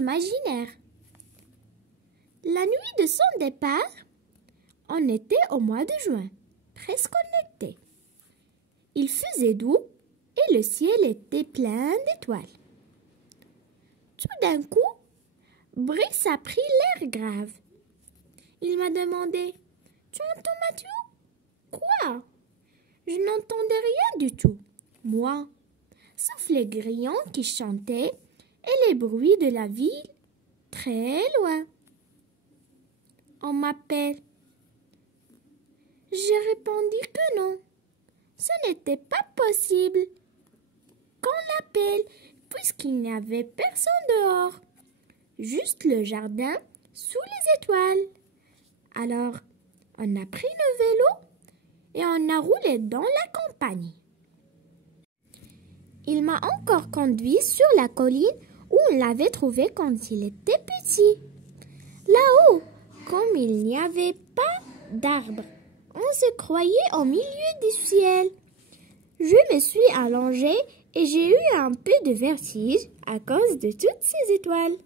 imaginaire. La nuit de son départ, on était au mois de juin, presque en été. Il faisait doux et le ciel était plein d'étoiles. Tout d'un coup, Brice a pris l'air grave. Il m'a demandé « Tu entends Mathieu ?»« Quoi ?» Je n'entendais rien du tout, moi, sauf les grillons qui chantaient et les bruits de la ville très loin. On m'appelle. J'ai répondu que non, ce n'était pas possible qu'on l'appelle puisqu'il n'y avait personne dehors, juste le jardin sous les étoiles. Alors, on a pris le vélo et on a roulé dans la campagne. Il m'a encore conduit sur la colline où on l'avait trouvé quand il était petit. Là-haut, comme il n'y avait pas d'arbres, on se croyait au milieu du ciel. Je me suis allongée et j'ai eu un peu de vertige à cause de toutes ces étoiles.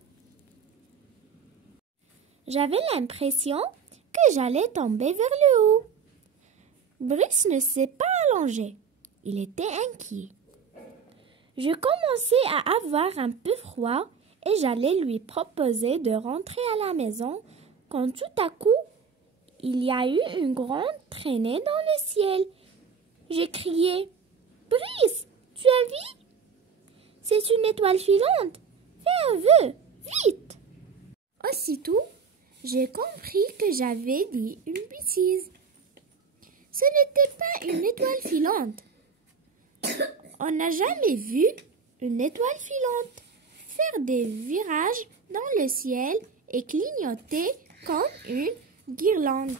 J'avais l'impression que j'allais tomber vers le haut. Brice ne s'est pas allongé. Il était inquiet. Je commençais à avoir un peu froid et j'allais lui proposer de rentrer à la maison quand tout à coup, il y a eu une grande traînée dans le ciel. J'ai crié « Brice, tu as vu? C'est une étoile filante. Fais un vœu, vite !» Aussitôt, j'ai compris que j'avais dit une bêtise. Ce n'était pas une étoile filante. On n'a jamais vu une étoile filante faire des virages dans le ciel et clignoter comme une guirlande.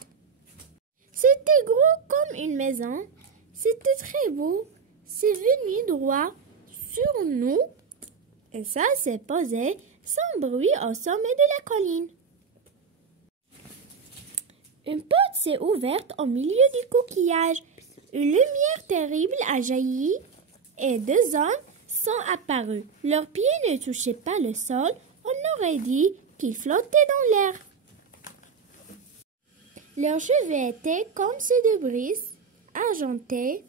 C'était gros comme une maison. C'était très beau. C'est venu droit sur nous et ça s'est posé sans bruit au sommet de la colline. Une porte s'est ouverte au milieu du coquillage. Une lumière terrible a jailli et deux hommes sont apparus. Leurs pieds ne touchaient pas le sol. On aurait dit qu'ils flottaient dans l'air. Leurs cheveux étaient comme ceux de Brice, argentés.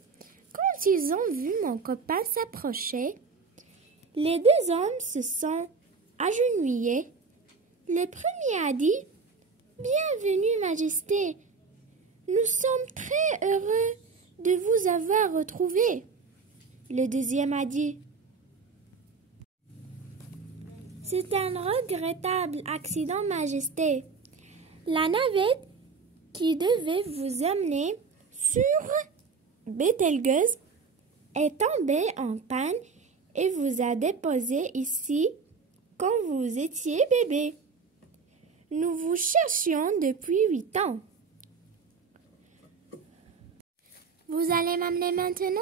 Quand ils ont vu mon copain s'approcher, les deux hommes se sont agenouillés. Le premier a dit « Bienvenue, Majesté. Nous sommes très heureux de vous avoir retrouvé. » Le deuxième a dit « C'est un regrettable accident, Majesté. La navette qui devait vous emmener sur Bételgeuse est tombée en panne et vous a déposé ici quand vous étiez bébé. Nous vous cherchions depuis 8 ans. » « Vous allez m'amener maintenant ?»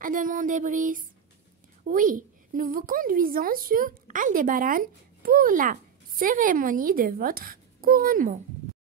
a demandé Brice. « Oui, nous vous conduisons sur Aldébaran pour la cérémonie de votre couronnement. »